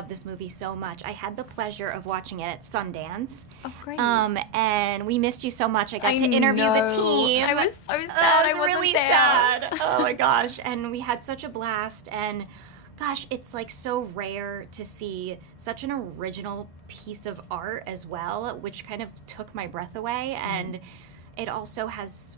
love this movie so much. I had the pleasure of watching it at Sundance. Oh, great. And we missed you so much. I got to interview the team. I was so sad I wasn't really there. Sad. Oh my gosh. And we had such a blast. And gosh, it's like so rare to see such an original piece of art as well, which kind of took my breath away. And it also has,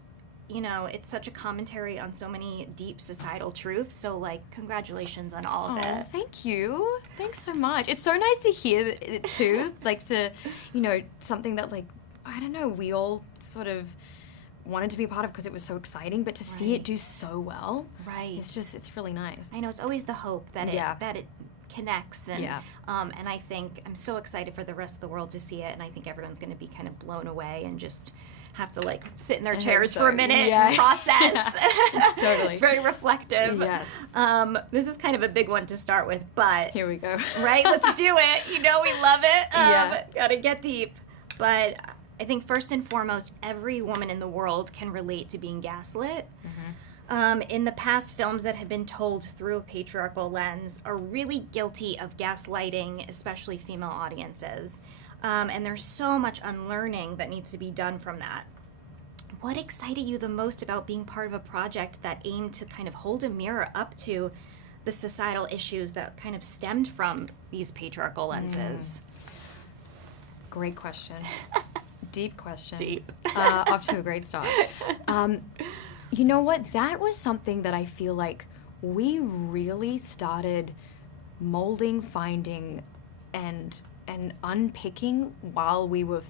you know, it's such a commentary on so many deep societal truths. So, like, congratulations on all of it. Thank you. Thanks so much. It's so nice to hear it too. Like, to, you know, something that, like, I don't know, we all sort of wanted to be a part of because it was so exciting, but to see it do so well, it's really nice. I know, it's always the hope that it connects, and and I think I'm so excited for the rest of the world to see it, and I think everyone's going to be kind of blown away and just have to, like, sit in their chairs for a minute and process. Totally. It's very reflective. Yes. This is kind of a big one to start with, but here we go. Right? Let's do it. You know, we love it. Gotta get deep. But I think first and foremost, every woman in the world can relate to being gaslit. In the past, films that have been told through a patriarchal lens are really guilty of gaslighting, especially female audiences. And there's so much unlearning that needs to be done from that. What excited you the most about being part of a project that aimed to kind of hold a mirror up to the societal issues that kind of stemmed from these patriarchal lenses? Great question. Deep question. Deep. Off to a great start. You know what? That was something that I feel like we really started molding, finding, and unpicking while we were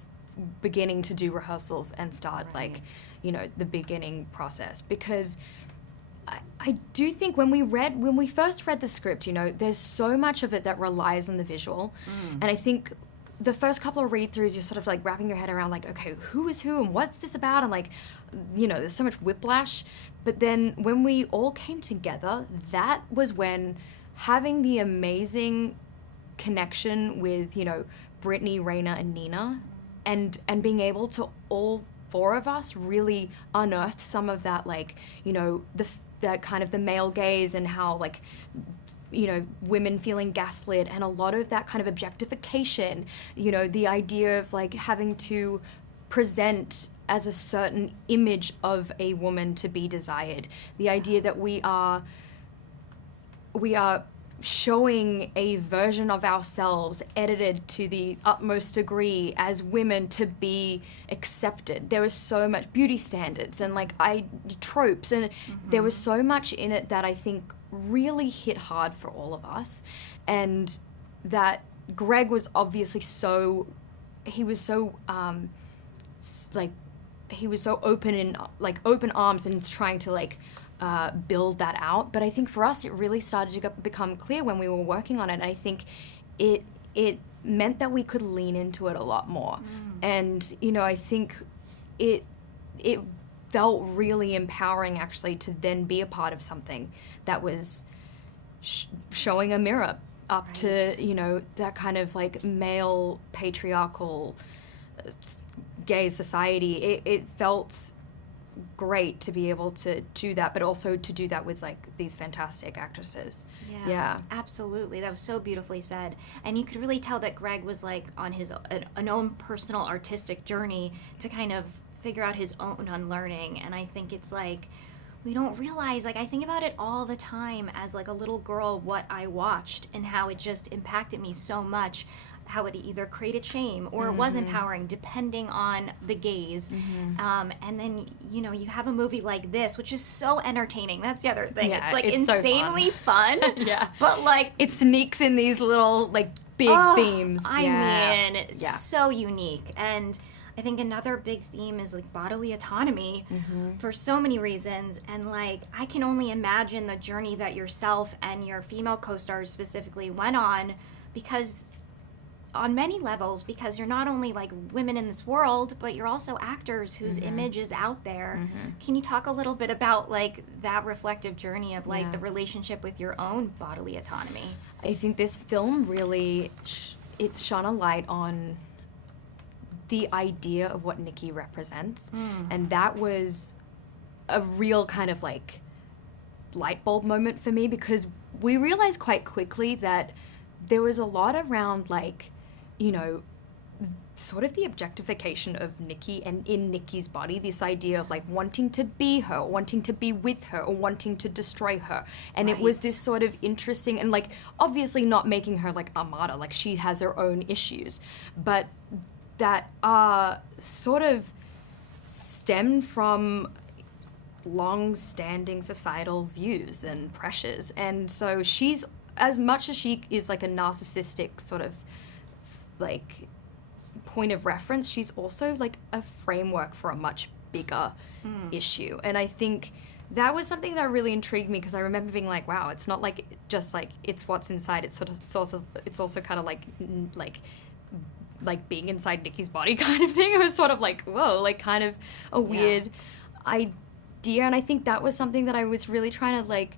beginning to do rehearsals and start, like, you know, the beginning process. Because I do think when we first read the script, you know, there's so much of it that relies on the visual. And I think the first couple of read-throughs, you're sort of like wrapping your head around, like, okay, who is who and what's this about? And, like, you know, there's so much whiplash. But then when we all came together, that was when having the amazing connection with, you know, Brittany, Reina, and Nina, and being able to all four of us really unearth some of that, like, you know, the kind of the male gaze and how, like, you know, women feeling gaslit and a lot of that kind of objectification, you know, the idea of, like, having to present as a certain image of a woman to be desired, the idea that we are showing a version of ourselves edited to the utmost degree as women to be accepted. There was so much beauty standards and, like, tropes, and there was so much in it that I think really hit hard for all of us. And that Greg was obviously he was so open in, like, open arms and trying to, like, build that out. But I think for us, it really started to become clear when we were working on it. And I think it meant that we could lean into it a lot more. And, you know, I think it felt really empowering, actually, to then be a part of something that was showing a mirror up to, you know, that kind of, like, male patriarchal gay society. It felt great to be able to do that, but also to do that with, like, these fantastic actresses. Yeah, absolutely. That was so beautifully said. And you could really tell that Greg was, like, on his own personal artistic journey to kind of figure out his own unlearning. And I think it's, like, we don't realize, like, I think about it all the time as, like, a little girl, what I watched and how it just impacted me so much, how it either created shame or it was empowering, depending on the gaze. And then, you know, you have a movie like this, which is so entertaining. That's the other thing. It's, like, insanely so fun. But, like, it sneaks in these little, like, big themes. I mean, so unique. And I think another big theme is, like, bodily autonomy for so many reasons. And, like, I can only imagine the journey that yourself and your female co-stars specifically went on, because on many levels, because you're not only, like, women in this world, but you're also actors whose image is out there. Can you talk a little bit about, like, that reflective journey of, like, the relationship with your own bodily autonomy? I think this film really, it shone a light on the idea of what Nikki represents. And that was a real kind of, like, light bulb moment for me, because we realized quite quickly that there was a lot around, like, you know, sort of the objectification of Nikki and in Nikki's body, this idea of like wanting to be her, wanting to be with her, or wanting to destroy her. And it was this sort of interesting, and like obviously not making her like a martyr, like she has her own issues, but that are sort of stemmed from long-standing societal views and pressures. And so she's, as much as she is like a narcissistic sort of like point of reference, she's also like a framework for a much bigger issue. And I think that was something that really intrigued me, because I remember being like, wow, it's not like just like it's what's inside, it's also kind of like being inside Nikki's body kind of thing. It was sort of like, whoa, like kind of a weird idea. And I think that was something that I was really trying to like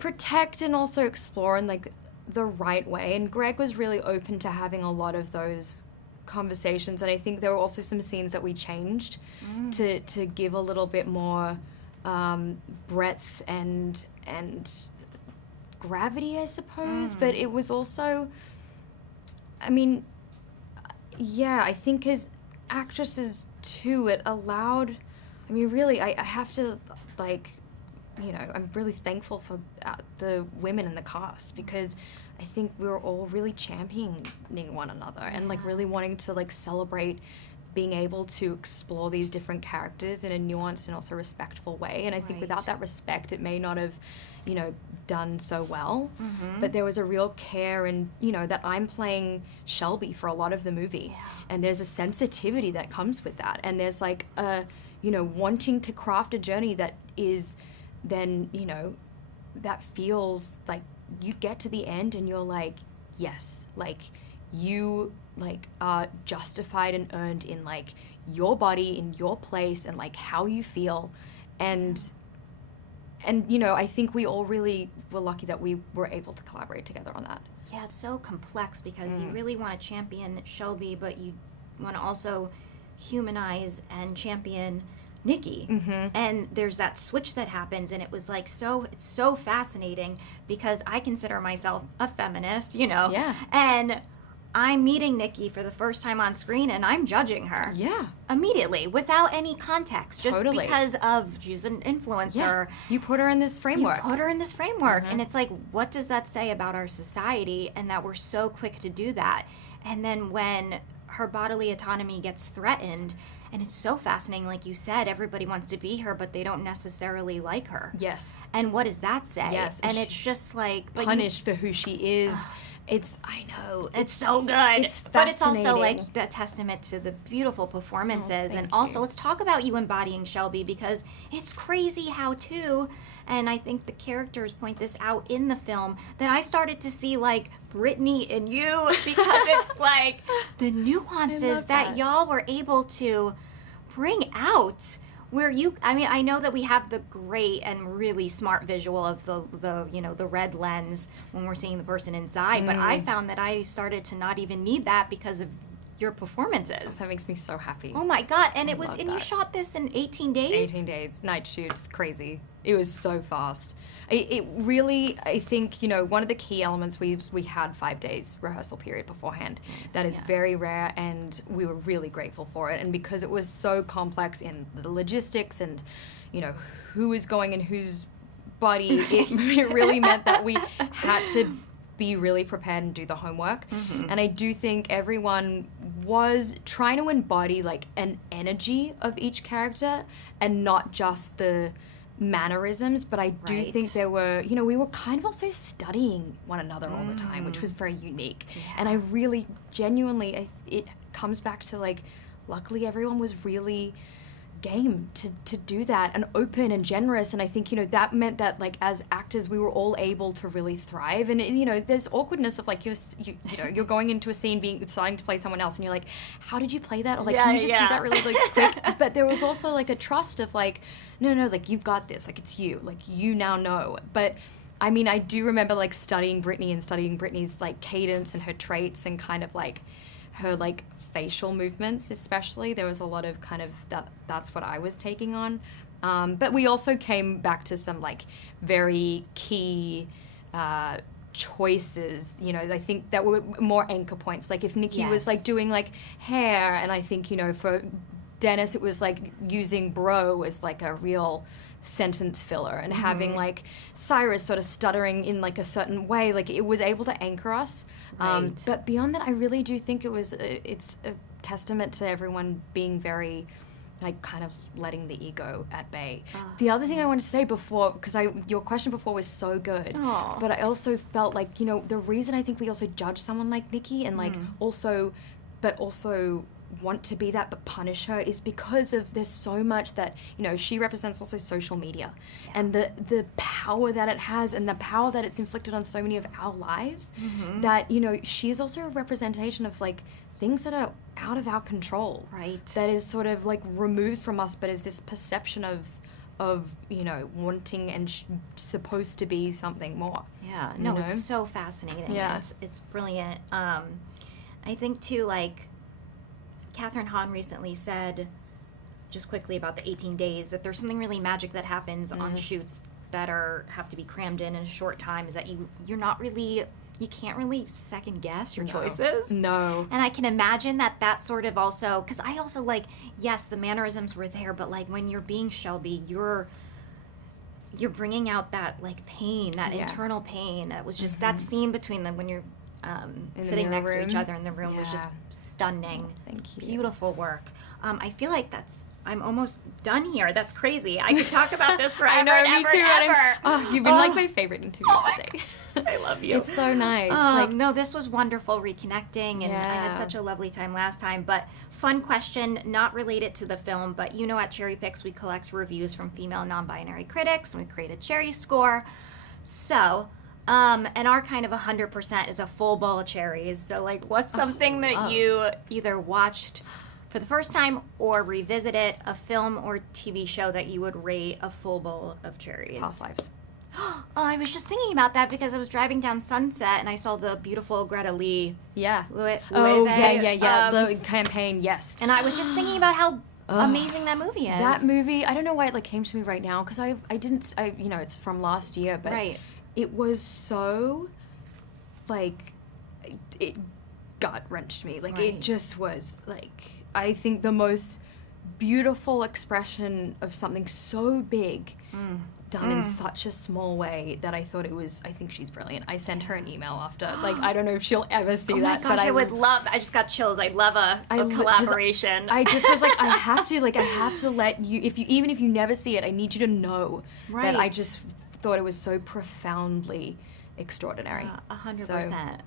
protect and also explore in like the right way. And Greg was really open to having a lot of those conversations. And I think there were also some scenes that we changed to give a little bit more breadth and gravity, I suppose. But it was also, I mean, yeah, I think as actresses too, it allowed, I mean, really, I have to, like, you know, I'm really thankful for the women in the cast, because I think we were all really championing one another and like really wanting to like celebrate being able to explore these different characters in a nuanced and also respectful way. And I think without that respect, it may not have, you know, done so well. But there was a real care, and, you know, that I'm playing Shelby for a lot of the movie. And there's a sensitivity that comes with that. And there's like a, you know, wanting to craft a journey that is then, you know, that feels like you get to the end and you're like, yes, like you like are justified and earned in like your body, in your place, and like how you feel. And you know, I think we all really were lucky that we were able to collaborate together on that. Yeah, it's so complex, because you really want to champion Shelby, but you want to also humanize and champion Nikki. And there's that switch that happens, and it was like it's so fascinating, because I consider myself a feminist, you know, and I'm meeting Nikki for the first time on screen, and I'm judging her immediately without any context, just because of she's an influencer. You put her in this framework. And it's like, what does that say about our society, and that we're so quick to do that? And then when her bodily autonomy gets threatened, and it's so fascinating, like you said, everybody wants to be her, but they don't necessarily like her. And what does that say? And it's just like punished for who she is. I know, it's so good. It's fascinating. But it's also like a testament to the beautiful performances. And also, let's talk about you embodying Shelby, because it's crazy how too, and I think the characters point this out in the film, that I started to see like Brittany in you, because it's like the nuances that y'all were able to bring out. Where I know that we have the great and really smart visual of the you know, the red lens when we're seeing the person inside, but I found that I started to not even need that because of your performances. That makes me so happy. Oh my God. And you shot this in 18 days? 18 days, night shoots, crazy. It was so fast. It really, I think, you know, one of the key elements, we had 5 days rehearsal period beforehand. That is very rare, and we were really grateful for it. And because it was so complex in the logistics and, you know, who is going in whose body, it really meant that we had to be really prepared and do the homework. And I do think everyone was trying to embody like an energy of each character and not just the mannerisms, but I do think there were, you know, we were kind of also studying one another all the time, which was very unique. And I really genuinely, it comes back to like, luckily everyone was really game to do that, and open and generous. And I think, you know, that meant that like as actors we were all able to really thrive. And you know, there's awkwardness of like you know, you're going into a scene deciding to play someone else, and you're like, how did you play that? Or like, can you just do that really like quick? But there was also like a trust of like, no, like you've got this, like it's you, like you now know. But I mean, I do remember like studying Brittany and studying Brittany's like cadence and her traits and kind of like her like facial movements, especially. There was a lot of kind of that's what I was taking on. But we also came back to some like very key choices, you know, I think that were more anchor points. Like if Nikki was like doing like hair, and I think, you know, for Dennis it was like using bro as like a real sentence filler, and having like Cyrus sort of stuttering in like a certain way, like it was able to anchor us. But beyond that, I really do think it's a testament to everyone being very like kind of letting the ego at bay. The other thing I want to say before, because your question before was so good, but I also felt like, you know, the reason I think we also judge someone like Nikki and like also want to be that but punish her is because of there's so much that, you know, she represents also social media and the power that it has and the power that it's inflicted on so many of our lives, that, you know, she's also a representation of like things that are out of our control, right? That is sort of like removed from us, but is this perception of you know, wanting and supposed to be something more. Yeah, no, it's so fascinating. Yeah, it's brilliant. I think too, like Catherine Hahn recently said, just quickly about the 18 days, that there's something really magic that happens on shoots that have to be crammed in a short time. Is that you can't really second guess your choices. No. And I can imagine that sort of also, because I also like, yes, the mannerisms were there, but like when you're being Shelby, you're bringing out that like pain, that internal pain. That was just that scene between them when you're sitting next to each other in the room was just stunning. Oh, thank you. Beautiful work. I feel like I'm almost done here. That's crazy. I could talk about this forever. I know, me too. Ever. You've been like my favorite interview of the day. I love you. It's so nice. No, this was wonderful reconnecting, and I had such a lovely time last time. But fun question, not related to the film, but you know, at CherryPicks we collect reviews from female non-binary critics, and we create a Cherry score. So, and our kind of 100% is a full bowl of cherries. So, like, what's something that you either watched for the first time or revisit it, a film or TV show that you would rate a full bowl of cherries? Past Lives. Oh, I was just thinking about that because I was driving down Sunset and I saw the beautiful Greta Lee. Yeah. The campaign, yes. And I was just thinking about how amazing that movie is. That movie, I don't know why it like came to me right now, because I you know, it's from last year, but it was so like it gut wrenched me. Like it just was like, I think the most beautiful expression of something so big done in such a small way that I think she's brilliant. I sent her an email after, like, I don't know if she'll ever see that. Gosh, but I would love, I just got chills. I'd love a collaboration. I just was like, I have to let you, even if you never see it, I need you to know that I just thought it was so profoundly extraordinary. 100%.